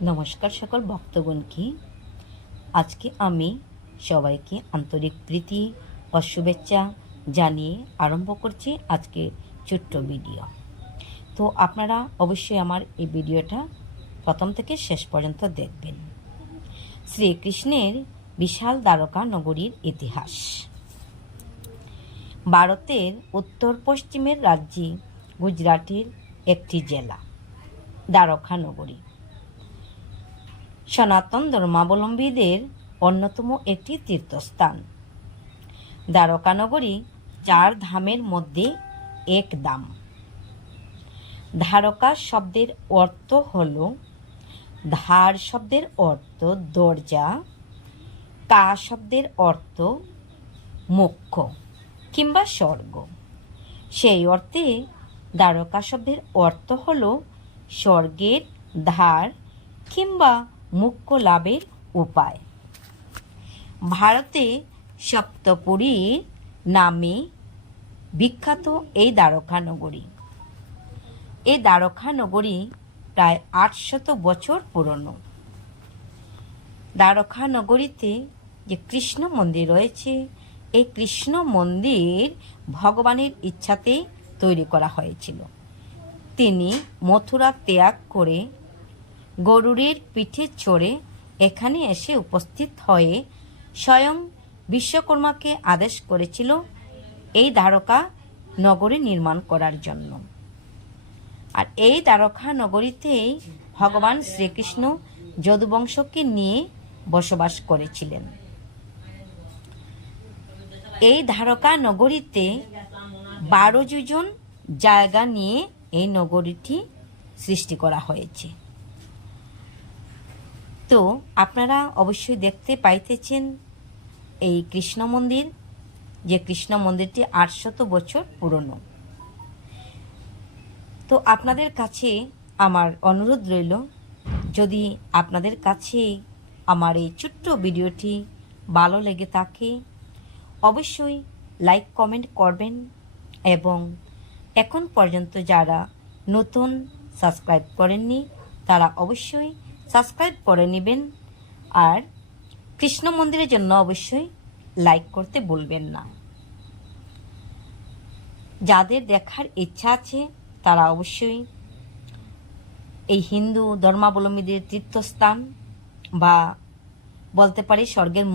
নমস্কার সকল ভক্তগণকে। আজকে আমি সবাইকে আন্তরিক প্রীতি ও শুভেচ্ছা জানিয়ে আরম্ভ করছি আজকে ছোট্ট ভিডিও। তো আপনারা অবশ্যই আমার এই ভিডিওটা প্রথম থেকে শেষ পর্যন্ত দেখবেন। শ্রীকৃষ্ণের বিশাল দ্বারকা নগরীর ইতিহাস। ভারতের উত্তর পশ্চিমের রাজ্যে গুজরাটের একটি জেলা দ্বারকা নগরী সনাতন ধর্মাবলম্বীদের অন্যতম একটি তীর্থস্থান। দ্বারকা নগরী 4 ধামের মধ্যে এক ধাম। দ্বারকা শব্দের অর্থ হল, ধার শব্দের অর্থ দরজা, কা শব্দের অর্থ মোক্ষ কিংবা স্বর্গ। সেই অর্থে দ্বারকা শব্দের অর্থ হল স্বর্গের ধার কিংবা মোক্ষ লাভের উপায়। ভারতে সপ্তপুরীর নামে বিখ্যাত এই দ্বারকা নগরী। এই দ্বারকা নগরী প্রায় 800 বছর পুরনো। দ্বারকা নগরীতে যে কৃষ্ণ মন্দির রয়েছে, এই কৃষ্ণ মন্দির ভগবানের ইচ্ছাতে তৈরি করা হয়েছিল। তিনি মথুরা ত্যাগ করে গরুড়ের পিঠে চড়ে এখানে এসে উপস্থিত হয়ে স্বয়ং বিশ্বকর্মাকে আদেশ করেছিল এই দ্বারকা নগরী নির্মাণ করার জন্য। আর এই দ্বারকা নগরীতেই ভগবান শ্রীকৃষ্ণ যদুবংশকে নিয়ে বসবাস করেছিলেন। এই দ্বারকা নগরীতে 12 যোজন জায়গা নিয়ে এই নগরীটি সৃষ্টি করা হয়েছে। তো আপনারা অবশ্যই দেখতে পাইতেছেন এই কৃষ্ণ মন্দির, যে কৃষ্ণ মন্দিরটি 800 বছর পুরনো। তো আপনাদের কাছে আমার অনুরোধ রইল, যদি আপনাদের কাছে আমার এই ছোট্ট ভিডিওটি ভালো লেগে থাকে অবশ্যই লাইক কমেন্ট করবেন, এবং এখন পর্যন্ত যারা নতুন সাবস্ক্রাইব করেননি তারা অবশ্যই সাবস্ক্রাইব করে নেবেন। আর কৃষ্ণ মন্দিরের জন্য অবশ্যই লাইক করতে ভুলবেন না। যাদের দেখার ইচ্ছা আছে তারা অবশ্যই এই হিন্দু ধর্মাবলম্বীদের তীর্থস্থান বা বলতে পারি স্বর্গের